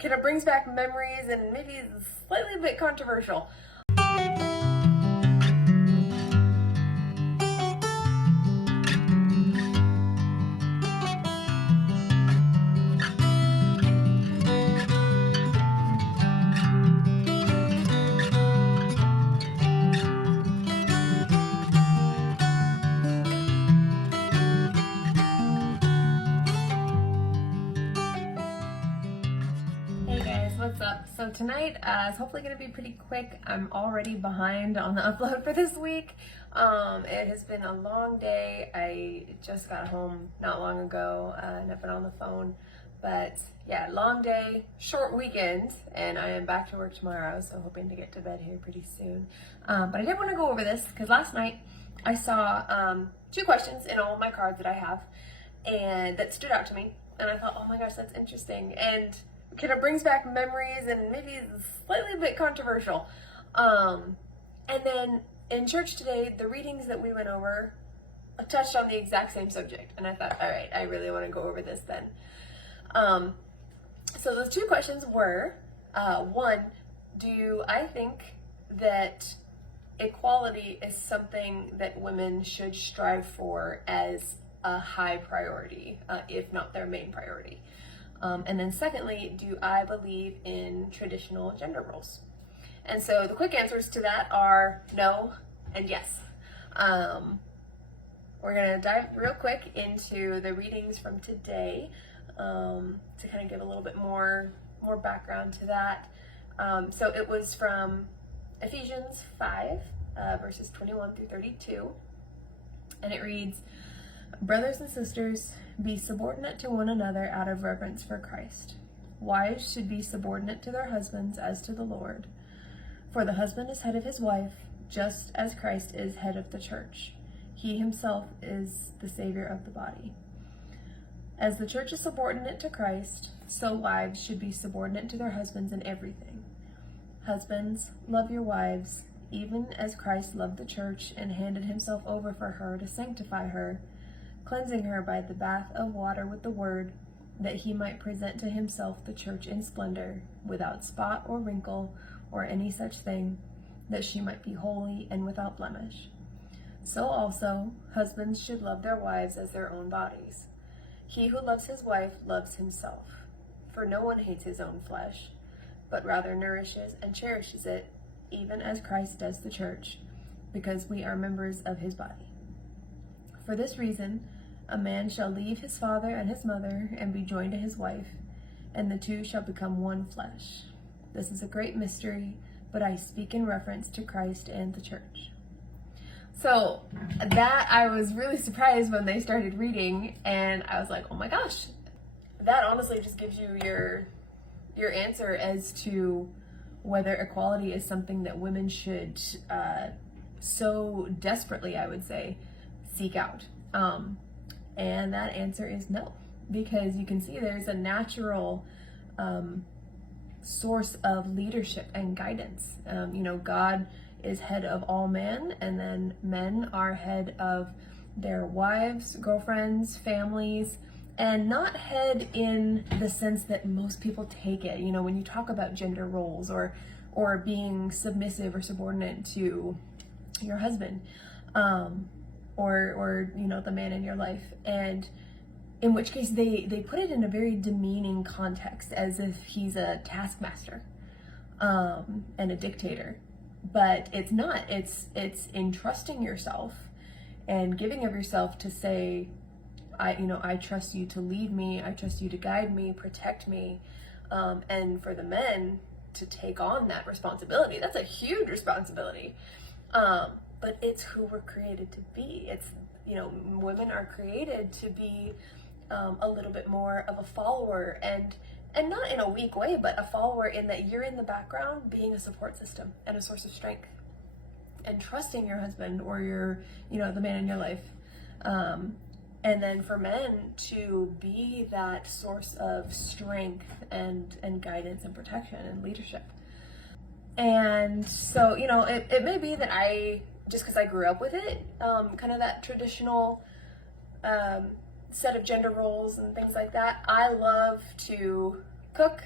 kind of brings back memories and maybe is slightly a bit controversial. Hey guys, what's up? So tonight is hopefully going to be pretty quick. I'm already behind on the upload for this week. It has been a long day. I just got home not long ago and I've been on the phone. But yeah, long day, short weekend, and I am back to work tomorrow, so hoping to get to bed here pretty soon. But I did want to go over this because last night I saw two questions in all my cards that I have and that stood out to me. And I thought, oh my gosh, that's interesting. And kind of brings back memories and maybe is slightly a bit controversial. And then in church today, the readings that we went over touched on the exact same subject. And I thought, all right, I really want to go over this then. So those two questions were, one, do I think that equality is something that women should strive for as a high priority, if not their main priority? And then secondly, do I believe in traditional gender roles? And so the quick answers to that are no and yes. We're gonna dive real quick into the readings from today to kind of give a little bit more background to that. So it was from Ephesians 5, verses 21 through 32, and it reads, "Brothers and sisters, be subordinate to one another out of reverence for Christ. Wives should be subordinate to their husbands as to the Lord. For the husband is head of his wife, just as Christ is head of the church. He himself is the Savior of the body. As the church is subordinate to Christ, so wives should be subordinate to their husbands in everything. Husbands, love your wives, even as Christ loved the church and handed himself over for her to sanctify her, cleansing her by the bath of water with the word, that he might present to himself the church in splendor, without spot or wrinkle or any such thing, that she might be holy and without blemish. So also, husbands should love their wives as their own bodies. He who loves his wife loves himself. For no one hates his own flesh, but rather nourishes and cherishes it, even as Christ does the church, because we are members of his body. For this reason, a man shall leave his father and his mother and be joined to his wife, and the two shall become one flesh. This is a great mystery, but I speak in reference to Christ and the church." So that, I was really surprised when they started reading, and I was like, oh my gosh, that honestly just gives you your answer as to whether equality is something that women should so desperately, I would say, seek out. And that answer is no, because you can see there's a natural source of leadership and guidance. God is head of all men, and then men are head of their wives, girlfriends, families, and not head in the sense that most people take it. When you talk about gender roles or being submissive or subordinate to your husband, or the man in your life, and in which case they put it in a very demeaning context, as if he's a taskmaster and a dictator. But it's not. It's entrusting yourself and giving of yourself to say, I trust you to lead me, I trust you to guide me, protect me, and for the men to take on that responsibility. That's a huge responsibility. But it's who we're created to be. It's, women are created to be a little bit more of a follower, and not in a weak way, but a follower in that you're in the background being a support system and a source of strength, and trusting your husband or the man in your life. And then for men to be that source of strength and guidance and protection and leadership. And so, it may be that just because I grew up with it, kind of that traditional set of gender roles and things like that. I love to cook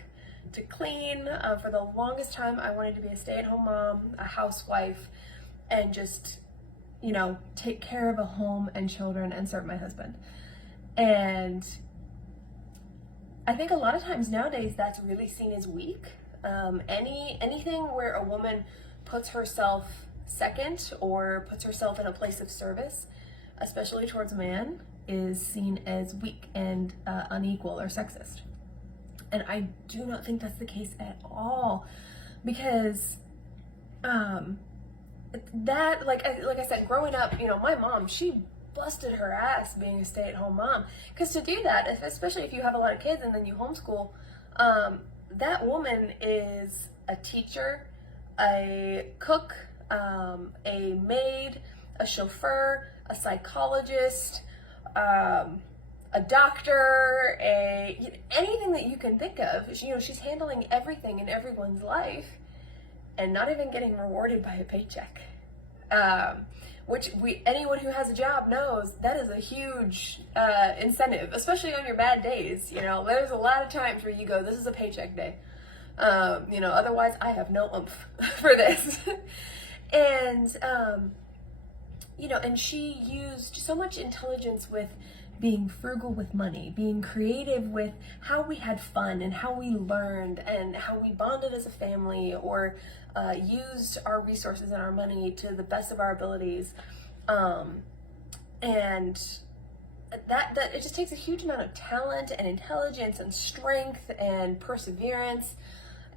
to clean. For the longest time, I wanted to be a stay-at-home mom, a housewife, and just, you know, take care of a home and children and serve my husband. And I think a lot of times nowadays that's really seen as weak. Anything where a woman puts herself second or puts herself in a place of service, especially towards a man, is seen as weak and unequal or sexist. And I do not think that's the case at all, because that, like I said, growing up, you know, my mom, she busted her ass being a stay-at-home mom, because to do that, especially if you have a lot of kids and then you homeschool, that woman is a teacher, a cook, a maid, a chauffeur, a psychologist, a doctor, anything that you can think of. You know, she's handling everything in everyone's life and not even getting rewarded by a paycheck. Which anyone who has a job knows that is a huge incentive, especially on your bad days. You know, there's a lot of times where you go, this is a paycheck day. You know, otherwise I have no oomph for this. And, you know, and she used so much intelligence with being frugal with money, being creative with how we had fun and how we learned and how we bonded as a family, or used our resources and our money to the best of our abilities. And that it just takes a huge amount of talent and intelligence and strength and perseverance,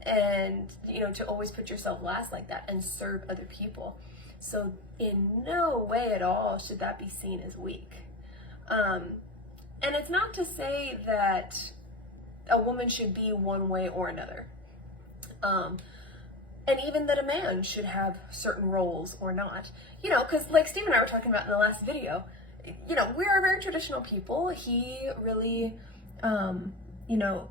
and, you know, to always put yourself last like that and serve other people. So in no way at all should that be seen as weak. And it's not to say that a woman should be one way or another. And even that a man should have certain roles or not. You know, because like Steve and I were talking about in the last video, you know, we are very traditional people. He really, you know,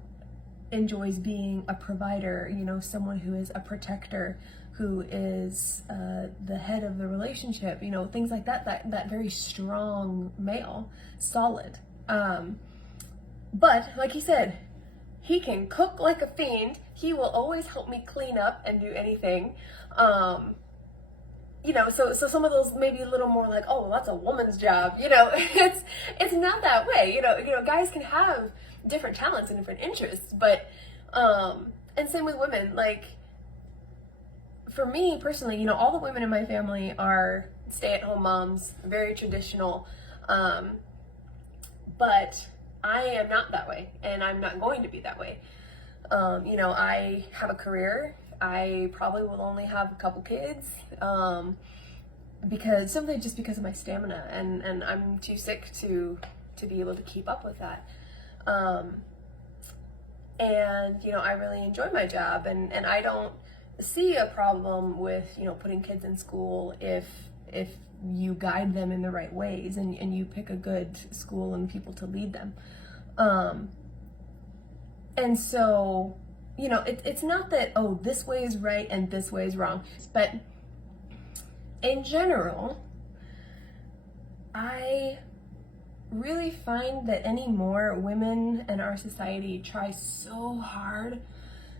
enjoys being a provider, you know, someone who is a protector, who is the head of the relationship, you know, things like that, that very strong male, solid. But like he said, he can cook like a fiend. He will always help me clean up and do anything. You know, so some of those maybe a little more like, oh, well, that's a woman's job. You know, it's not that way. You know, guys can have different talents and different interests, but and same with women. Like, for me personally, you know, all the women in my family are stay-at-home moms, very traditional, but I am not that way, and I'm not going to be that way. You know, I have a career. I probably will only have a couple kids, because simply just because of my stamina, and I'm too sick to be able to keep up with that. And, you know, I really enjoy my job, and I don't see a problem with, you know, putting kids in school if you guide them in the right ways and you pick a good school and people to lead them. And so, you know, it's not that, oh, this way is right and this way is wrong, but in general, I really find that anymore women in our society try so hard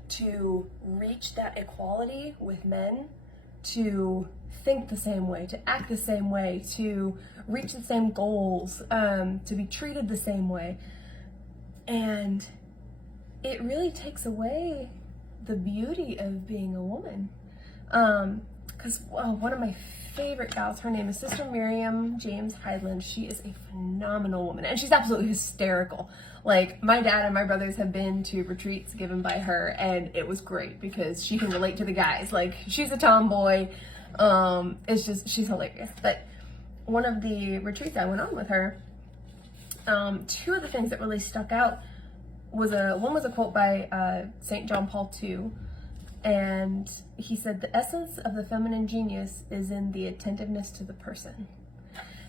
to reach that equality with men, to think the same way, to act the same way, to reach the same goals, to be treated the same way. And it really takes away the beauty of being a woman. Because one of my favorite gals, her name is Sister Miriam James Highland. She is a phenomenal woman, and she's absolutely hysterical. Like, my dad and my brothers have been to retreats given by her, and it was great because she can relate to the guys. Like, she's a tomboy. It's just, she's hilarious. But one of the retreats I went on with her, two of the things that really stuck out was one was a quote by St. John Paul II, and he said, "The essence of the feminine genius is in the attentiveness to the person."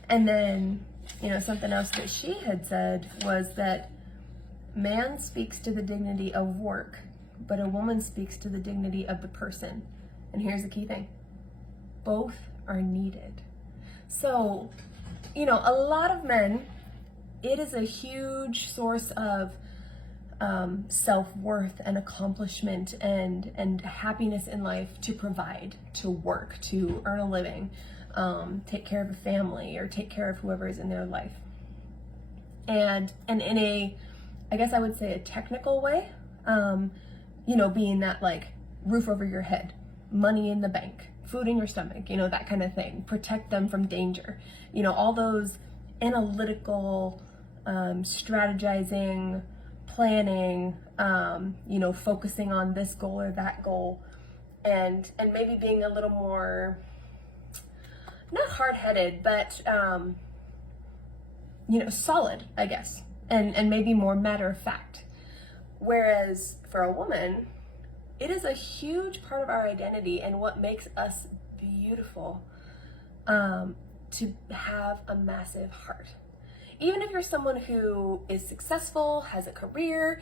And then, you know, something else that she had said was that man speaks to the dignity of work, but a woman speaks to the dignity of the person. And here's the key thing: both are needed. So, you know, a lot of men, it is a huge source of self-worth and accomplishment and happiness in life to provide, to work, to earn a living, take care of a family or take care of whoever is in their life. And in a, I guess I would say a technical way, being that like roof over your head, money in the bank, food in your stomach, that kind of thing, protect them from danger, all those analytical, strategizing, planning, focusing on this goal or that goal, and maybe being a little more, not hard-headed, but, solid, I guess, and maybe more matter-of-fact. Whereas for a woman, it is a huge part of our identity and what makes us beautiful, to have a massive heart. Even if you're someone who is successful, has a career,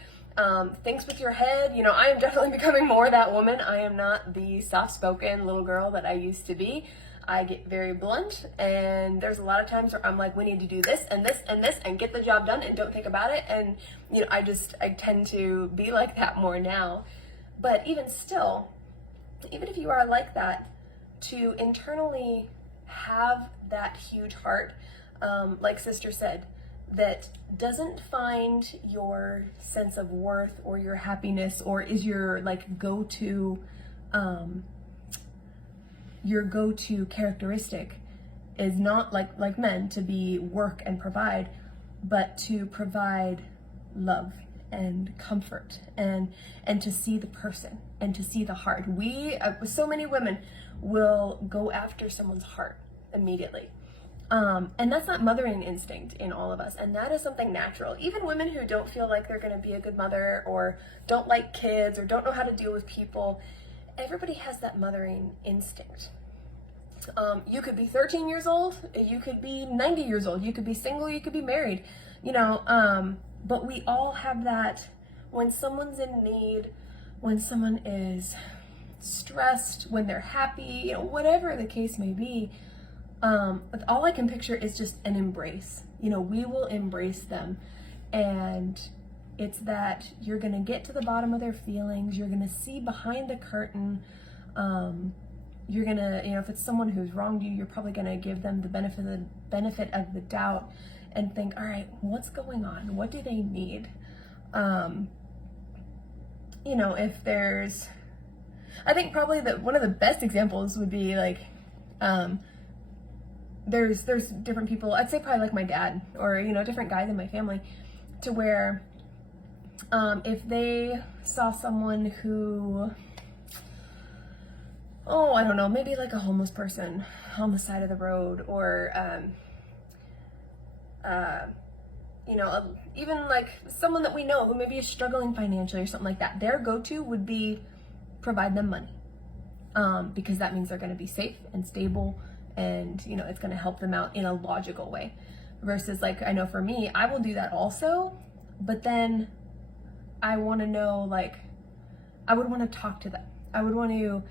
thinks with your head, I am definitely becoming more that woman. I am not the soft-spoken little girl that I used to be. I get very blunt, and there's a lot of times where I'm like, we need to do this and this and this and get the job done and don't think about it. And, I tend to be like that more now. But even still, even if you are like that, to internally have that huge heart, like Sister said, that doesn't find your sense of worth or your happiness or is your like go-to characteristic, is not like men to be work and provide, but to provide love and comfort and to see the person and to see the heart. So many women will go after someone's heart immediately. And that's not mothering instinct in all of us. And that is something natural. Even women who don't feel like they're going to be a good mother or don't like kids or don't know how to deal with people, everybody has that mothering instinct. You could be 13 years old, you could be 90 years old, you could be single, you could be married, but we all have that when someone's in need, when someone is stressed, when they're happy, whatever the case may be. All I can picture is just an embrace. We will embrace them, and it's that you're gonna get to the bottom of their feelings. You're gonna see behind the curtain. You're gonna, if it's someone who's wronged you, you're probably gonna give them the benefit of the doubt and think, all right, what's going on? What do they need? If there's, I think probably one of the best examples would be like, there's different people, I'd say probably like my dad or, different guys in my family, to where if they saw someone who, I don't know, maybe like a homeless person on the side of the road, or, even like someone that we know who maybe is struggling financially or something like that, their go-to would be provide them money, because that means they're going to be safe and stable, and it's going to help them out in a logical way. Versus like, I know for me, I will do that also, but then I want to know, like, I would want to talk to them. I would want to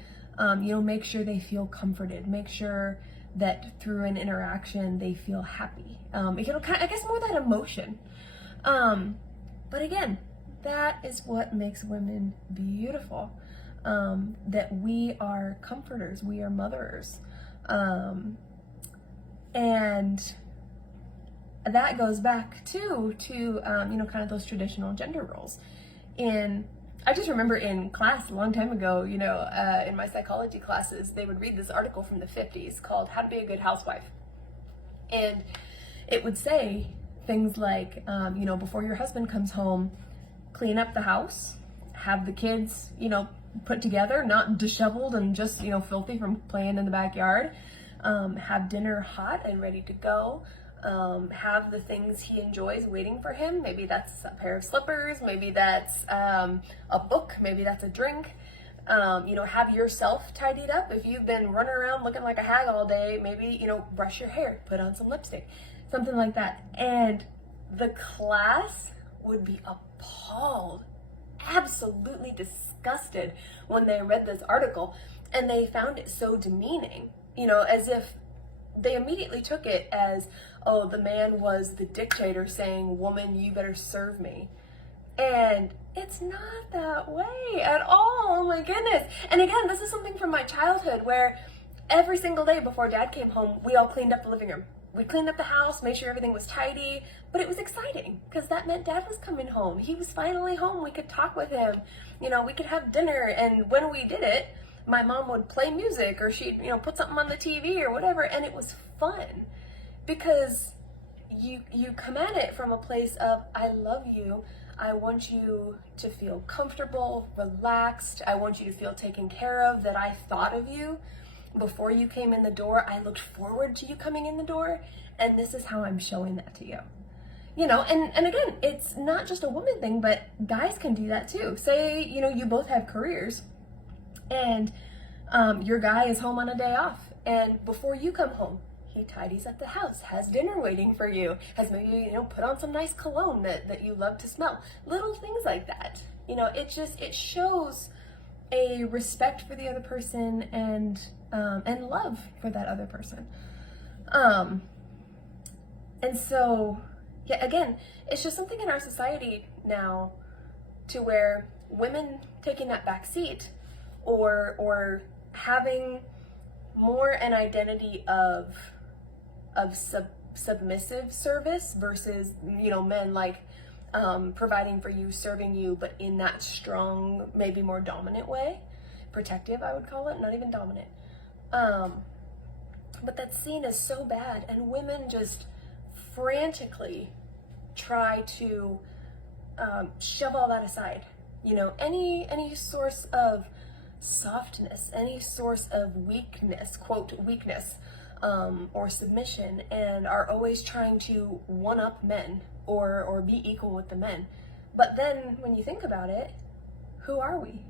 make sure they feel comforted, make sure that through an interaction they feel happy. I guess more that emotion. But again, that is what makes women beautiful. That we are comforters, we are mothers. And that goes back to kind of those traditional gender roles. I just remember in class a long time ago, in my psychology classes, they would read this article from the 50s called How to Be a Good Housewife. And it would say things like, before your husband comes home, clean up the house, have the kids, put together, not disheveled and just, filthy from playing in the backyard, have dinner hot and ready to go, have the things he enjoys waiting for him. Maybe that's a pair of slippers, maybe that's a book, maybe that's a drink. Have yourself tidied up. If you've been running around looking like a hag all day, maybe, brush your hair, put on some lipstick, something like that. And the class would be appalled, absolutely disgusted when they read this article, and they found it so demeaning, as if they immediately took it as, oh, the man was the dictator saying, woman, you better serve me. And it's not that way at all. Oh my goodness. And again, this is something from my childhood where every single day before Dad came home, we all cleaned up the living room. We cleaned up the house, made sure everything was tidy, but it was exciting because that meant Dad was coming home. He was finally home. We could talk with him. You know, we could have dinner. And when we did it, my mom would play music, or she'd, put something on the TV or whatever. And it was fun because you come at it from a place of, I love you. I want you to feel comfortable, relaxed. I want you to feel taken care of, that I thought of you before you came in the door. I looked forward to you coming in the door, and this is how I'm showing that to you. And again, it's not just a woman thing, but guys can do that too. Say, you both have careers, and your guy is home on a day off, and before you come home, he tidies up the house, has dinner waiting for you, has maybe, put on some nice cologne that you love to smell. Little things like that. It shows a respect for the other person and love for that other person. And so, yeah, again, it's just something in our society now to where women taking that back seat or having more an identity of submissive service versus, men like providing for you, serving you, but in that strong, maybe more dominant way. Protective, I would call it, not even dominant. But that's seen as so bad, and women just frantically try to shove all that aside. Any source of softness, any source of weakness, quote, weakness, or submission, and are always trying to one-up men or be equal with the men. But then when you think about it, who are we?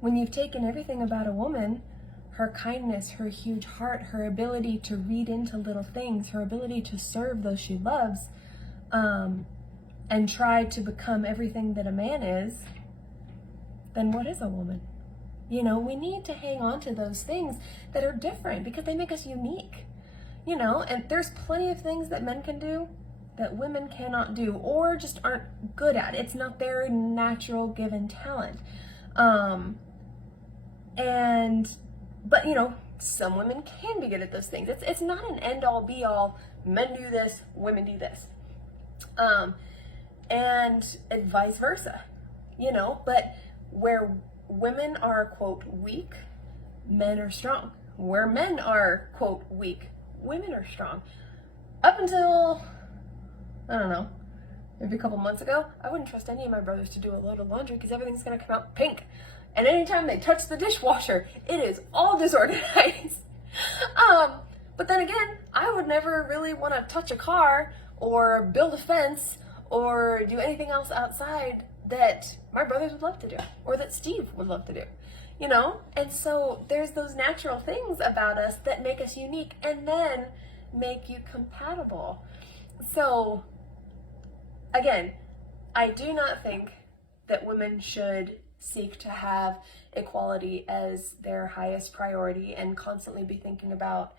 When you've taken everything about a woman, her kindness, her huge heart, her ability to read into little things, her ability to serve those she loves, and try to become everything that a man is, then what is a woman? We need to hang on to those things that are different because they make us unique. And there's plenty of things that men can do that women cannot do or just aren't good at. It's not their natural given talent. But some women can be good at those things. It's not an end all be all, men do this, women do this. And vice versa, but where women are, quote, weak, men are strong. Where men are, quote, weak, women are strong. Up until, I don't know, maybe a couple months ago, I wouldn't trust any of my brothers to do a load of laundry because everything's going to come out pink. And anytime they touch the dishwasher, it is all disorganized. But then again, I would never really want to touch a car or build a fence or do anything else outside that my brothers would love to do or that Steve would love to do, And so there's those natural things about us that make us unique and then make you compatible. So again, I do not think that women should seek to have equality as their highest priority and constantly be thinking about,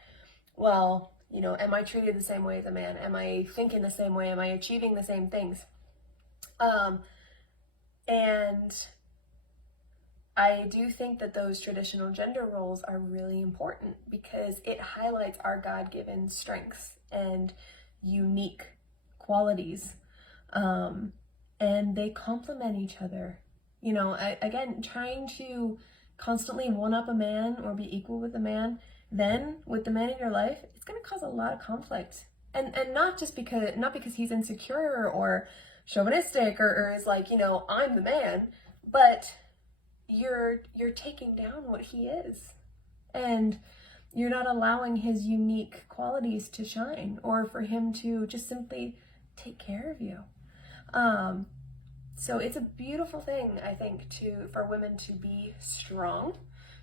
well, am I treated the same way as a man? Am I thinking the same way? Am I achieving the same things? And I do think that those traditional gender roles are really important because it highlights our God-given strengths and unique qualities. And they complement each other. Again, trying to constantly one-up a man or be equal with a man, then with the man in your life, it's going to cause a lot of conflict. And not because he's insecure or chauvinistic or is like, I'm the man, but you're taking down what he is. And you're not allowing his unique qualities to shine or for him to just simply take care of you. So it's a beautiful thing, I think, for women to be strong,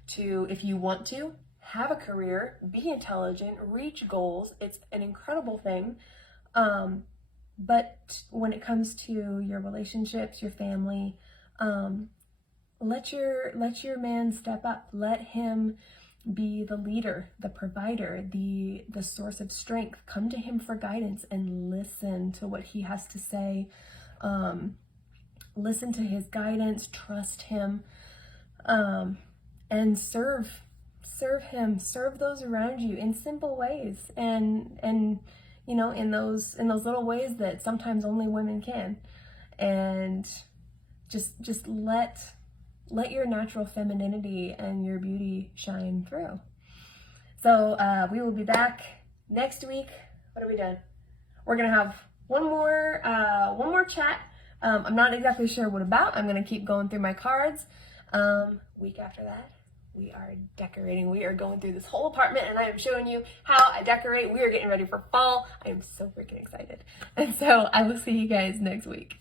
to, if you want to, have a career, be intelligent, reach goals. It's an incredible thing. But when it comes to your relationships, your family, let your man step up. Let him be the leader, the provider, the source of strength. Come to him for guidance and listen to what he has to say. Listen to his guidance, trust him, and serve him, serve those around you in simple ways, and you know, in those little ways that sometimes only women can. And just let your natural femininity and your beauty shine through. So we will be back next week. What are we doing? We're gonna have one more chat. I'm not exactly sure what about. I'm gonna keep going through my cards. Week after that, we are decorating. We are going through this whole apartment, and I am showing you how I decorate. We are getting ready for fall. I am so freaking excited. And so I will see you guys next week.